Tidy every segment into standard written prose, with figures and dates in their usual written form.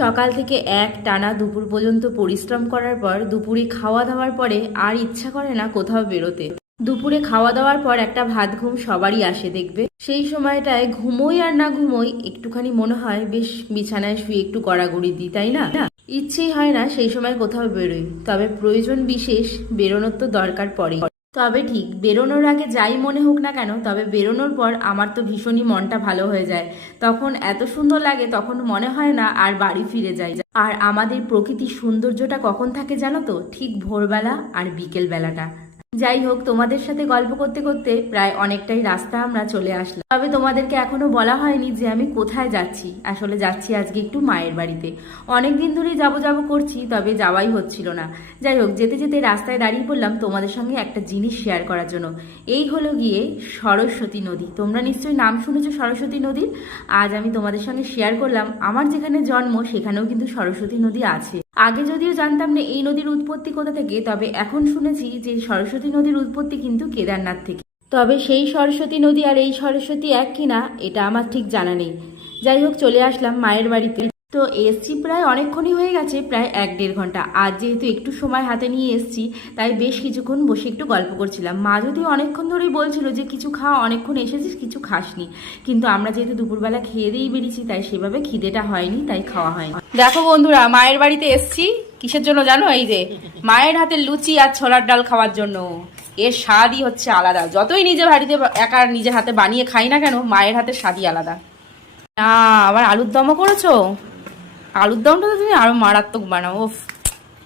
সকাল থেকে এক টানা দুপুর পর্যন্ত পরিশ্রম করার পর দুপুরে খাওয়া দাওয়ার পরে আর ইচ্ছা করে না কোথাও বেরোতে। দুপুরে খাওয়া দাওয়ার পর একটা ভাত ঘুম সবারই আসে দেখবে। সেই সময়টায় ঘুমোই আর না ঘুমোই একটুখানি মনে হয় বেশ বিছানায় শুয়ে একটু গড়াগড়ি দিই, তাই না? ইচ্ছেই হয় না সেই সময় কোথাও বেরোই, তবে প্রয়োজন বিশেষ বেরোনোর তো দরকার পড়ে। তবে ঠিক বেরোনোর আগে যাই মনে হোক না কেন, তবে বেরোনোর পর আমার তো ভীষণই মনটা ভালো হয়ে যায়। তখন এত সুন্দর লাগে, তখন মনে হয় না আর বাড়ি ফিরে যাই। আর আমাদের প্রকৃতির সৌন্দর্যটা কখন থাকে জানো তো? ঠিক ভোরবেলা আর বিকেল বেলাটা। যাই হোক, তোমাদের সাথে গল্প করতে করতে প্রায় অনেকটাই রাস্তা আমরা চলে আসলাম। তবে তোমাদেরকে এখনো বলা হয়নি যে আমি কোথায় যাচ্ছি। আসলে যাচ্ছি আজকে একটু মায়ের বাড়িতে। অনেকদিন ধরেই যাবো করছি, তবে যাওয়াই হচ্ছিল না। যাই হোক, যেতে যেতে রাস্তায় দাঁড়িয়ে পড়লাম তোমাদের সঙ্গে একটা জিনিস শেয়ার করার জন্য। এই হলো গিয়ে সরস্বতী নদী। তোমরা নিশ্চয়ই নাম শুনেছো সরস্বতী নদীর। আজ আমি তোমাদের সঙ্গে শেয়ার করলাম আমার যেখানে জন্ম সেখানেও কিন্তু সরস্বতী নদী আছে। আগে যদিও জানতাম না এই নদীর উৎপত্তি কোথা থেকে, তবে এখন শুনেছি যে সরস্বতী নদীর উৎপত্তি কিন্তু কেদারনাথ থেকে। তবে সেই সরস্বতী নদী আর এই সরস্বতী এক কিনা এটা আমার ঠিক জানা নেই। যাই হোক, চলে আসলাম মায়ের বাড়িতে। তো এসছি প্রায় অনেকক্ষণই হয়ে গেছে, প্রায় 1-1.5 ঘন্টা। আজ যেহেতু একটু সময় হাতে নিয়ে এসছি, তাই বেশ কিছুক্ষণ বসে একটু গল্প করছিলাম। মা যদিও অনেকক্ষণ ধরেই বলছিল যে কিছু খাওয়া, অনেকক্ষণ এসেছিস কিছু খাসনি, কিন্তু আমরা যেহেতু দুপুরবেলা খেয়ে দিয়েই বেরিয়েছি, তাই সেভাবে খিদেটা হয়নি, তাই খাওয়া হয়নি। দেখো বন্ধুরা, মায়ের বাড়িতে এসছি কিসের জন্য জানো? এই যে মায়ের হাতে লুচি আর ছোলার ডাল খাওয়ার জন্য। এর স্বাদই হচ্ছে আলাদা। যতই নিজে বাড়িতে একা নিজের হাতে বানিয়ে খাই না কেন, মায়ের হাতে স্বাদই আলাদা। না, আবার আলুর দমও করেছো? আলুর দমটা তো তুমি আরো মারাত্মক বানাও। ওফ,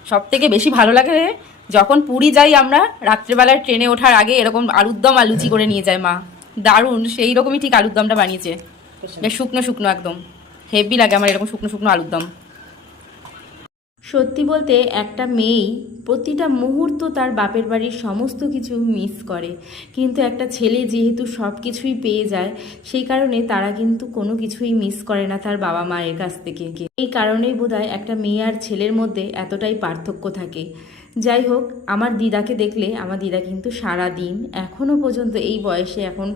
সব থেকে বেশি ভালো লাগে যখন পুরী যাই আমরা, রাত্রেবেলায় ট্রেনে ওঠার আগে এরকম আলুর দম আর লুচি করে নিয়ে যায় মা। দারুণ, সেই রকমই ঠিক আলুর দমটা বানিয়েছে। বেশ শুকনো শুকনো, একদম হেভি লাগে আমার এরকম শুকনো শুকনো আলুর দম। সত্যি বলতে একটা মেয়েই প্রতিটা মুহূর্ত তার বাপের বাড়ির সমস্ত কিছু মিস করে, কিন্তু একটা ছেলে যেহেতু সব কিছুই পেয়ে যায়, সেই কারণে তারা কিন্তু কোনো কিছুই মিস করে না তার বাবা মায়ের কাছ থেকে। এই কারণেই বোধহয় একটা মেয়ে আর ছেলের মধ্যে এতটাই পার্থক্য থাকে। যাই হোক, আমার দিদাকে দেখলে, আমার দিদা কিন্তু সারা দিন এখনও পর্যন্ত এই বয়সে, এখন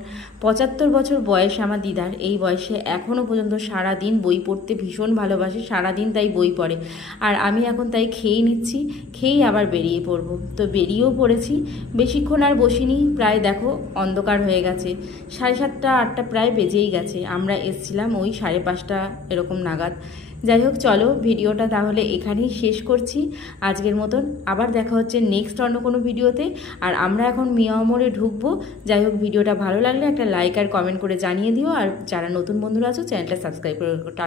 75 বছর বয়স আমার দিদার, এই বয়সে এখনও পর্যন্ত সারা দিন বই পড়তে ভীষণ ভালোবাসে। সারাদিন তাই বই পড়ে। আর আমি এখন তাই খেয়ে নিচ্ছি, খেয়েই আবার বেরিয়ে পড়বো। তো বেরিয়েও পড়েছি, বেশিক্ষণ আর বসিনি। প্রায় দেখো অন্ধকার হয়ে গেছে, 7:30 8টা প্রায় বেজেই গেছে। আমরা এসছিলাম ওই 5:30 এরকম নাগাদ। যাই হোক, চলো ভিডিওটা তাহলে এখানেই শেষ করছি আজকের মতন। আবার দেখা হচ্ছে নেক্সট অন্য কোনো ভিডিওতে। আর আমরা এখন মিয়ামরে ঢুকবো। যাই হোক, ভিডিওটা ভালো লাগলে একটা লাইক আর কমেন্ট করে জানিয়ে দিও। আর যারা নতুন বন্ধুরা আছো, চ্যানেলটা সাবস্ক্রাইব করে টাটা।